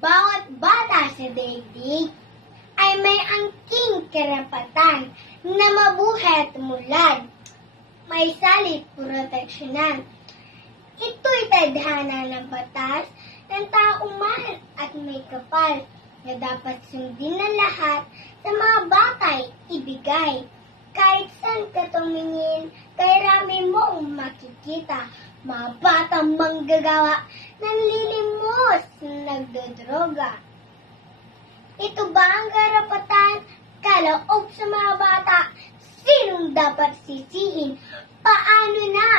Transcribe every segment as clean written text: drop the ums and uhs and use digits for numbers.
Bawat bata sa daigdig ay may angking karapatan na mabuhay at umulad. May salit proteksyonan. Ito'y tadhana ng batas ng taong mahal at may kapal na dapat sundin ng lahat sa mga batay ibigay. Kahit saan ka tumingin, kay rami mong makikita mga batang manggagawa nanlilimos nagdodroga. Ito ba ang karapatan? Kaloob sa mga bata, sinong dapat sisihin? Paano na?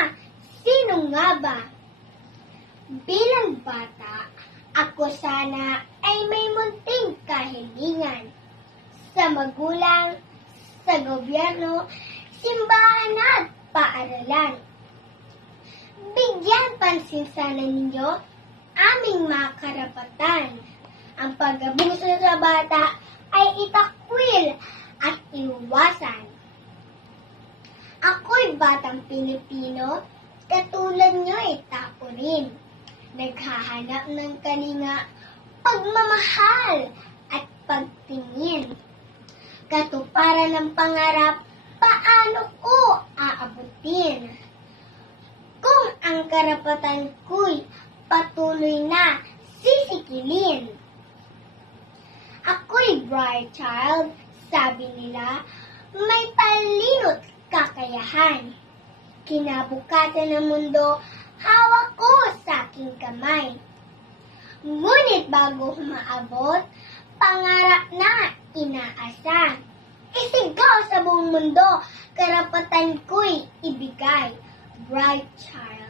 Sino nga ba? Bilang bata, ako sana ay may munting kahilingan. Sa magulang, sa gobyerno, simbahan at paaralan. Bigyan pansin sana ninyo aming mga karapatan. Ang pag-abuso sa bata ay itakwil at iwasan. Ako'y batang Pilipino, katulad nyo'y tao rin. Naghahanap ng kalinga, pagmamahal at pagtingin. Katuparan ng pangarap, paano ko aabutin? Kung ang karapatan ko'y patuloy na sisikilin. Ako'y bright child, sabi nila, may talinot kakayahan. Kinabukasan ng mundo, hawak ko sa aking kamay. Ngunit bago humaabot, pangarap na inaasa. Isigaw sa buong mundo, karapatan ko'y ibigay. Bright child.